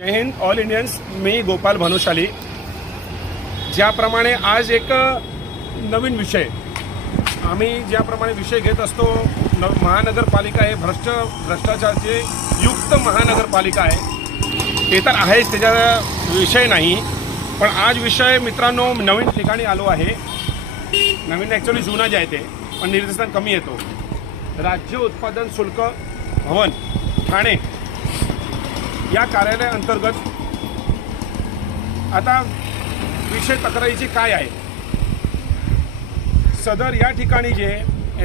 जय Hind all Indians. मी गोपाल भानुशाली। ज्याप्रमाणे आज एक नवीन विषय आम्ही ज्याप्रमाणे विषय घेत असतो, महानगरपालिका हे भ्रष्टाचाराचे युक्त महानगरपालिका आहे। ते तर आहेच, त्याचा विषय नाही, पण आज विषय मित्रांनो नवीन ठिकाणी आलो आहे। नवीन ॲक्च्युली जुना जे आहे ते, पण निर्देशन कमी येतो। राज्य उत्पादन शुल्क भवन ठाणे या कार्यालय अंतर्गत आता विषय तक्रारीची काय आहे। सदर या ठिकाणी जे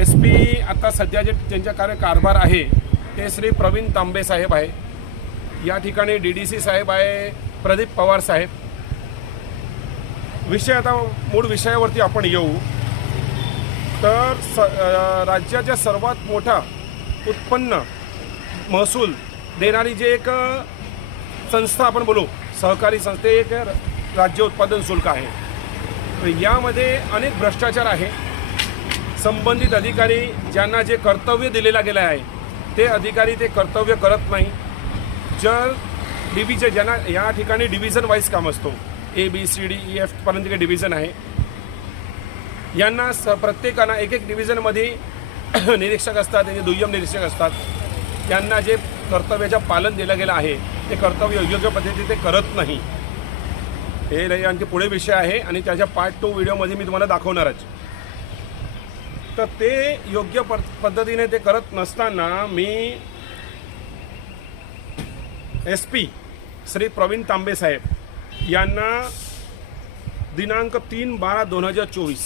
SP आता सध्या जे त्यांच्या कारभार आहे ते श्री प्रवीण तांबे साहेब आहे। या ठिकाणी DDC साहेब आहे, प्रदीप पवार साहेब। विषय आता मूळ विषयावरती आपण येऊ तर राज्याच्या सर्वात मोठा उत्पन्न महसूल देणारी जे एक संस्था आपण बोलू, सहकारी संस्थे एक राज्य उत्पादन शुल्क आहे। यामध्ये अनेक भ्रष्टाचार आहे। संबंधित अधिकारी ज्यांना जे कर्तव्य दिलेला गेला आहे ते अधिकारी ते कर्तव्य करत नाही। जर डिव्हिजन ज्यांना या ठिकाणी डिव्हिजन वाईज काम असतो, ABCDEF पर्यंत डिव्हिजन आहे, यांना प्रत्येकांना एक एक डिव्हिजनमध्ये निरीक्षक असतात, त्यांचे दुय्यम निरीक्षक असतात। त्यांना जे कर्तव्याचं पालन दिलं गेलं आहे ते कर्तव्य योग्य पद्धतीने ते करत नाही। हे आणखी पुढे विषय आहे आणि त्याच्या पार्ट 2 व्हिडिओमध्ये मी तुम्हाला दाखवणारच। तर ते योग्य पद्धतीने ते करत नसताना मी SP श्री प्रवीण तांबे साहेब यांना दिनांक 3/12/2024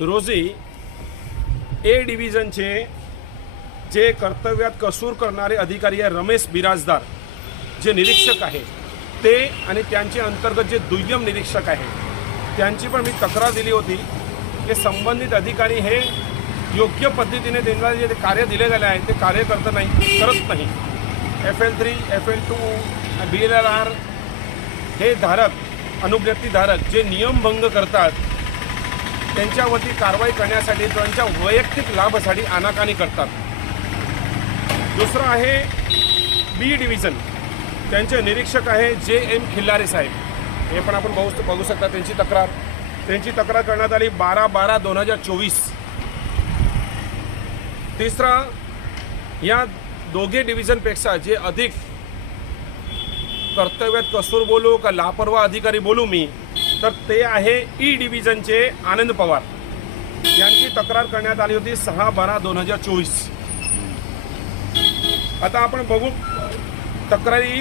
रोजी A डिव्हिजनचे जे कर्तव्यात कसूर करणारे अधिकारी आहे रमेश बिराजदार, जे निरीक्षक आहे ते आणि त्यांचे अंतर्गत जे दुय्यम निरीक्षक आहे त्यांची पण मी तक्रार दिली होती की संबंधित अधिकारी हे योग्य पद्धतीने त्यांना जे कार्य दिले गेले आहे ते कार्य करत नाही। FL3 FL2 BLR हे धारक अनुज्ञप्तीधारक जे नियमभंग करतात त्यांच्यावरती कारवाई करण्यासाठी त्यांच्या वैयक्तिक लाभासाठी आनाकानी करतात। दुसरं आहे B डिव्हिजन, त्यांचे निरीक्षक आहे JM खिल्लारे साहेब। हे पण आपण बघू शकता त्यांची तक्रार करण्यात आली 12/12/2024। तिसरा, या दोघे डिव्हिजनपेक्षा जे अधिक कर्तव्यात कसूर बोलू का लापरवाह अधिकारी बोलू मी, तर ते आहे E डिव्हिजनचे आनंद पवार। यांची तक्रार करण्यात आली होती 6/12/2024। आता आपण बघू तक्रारी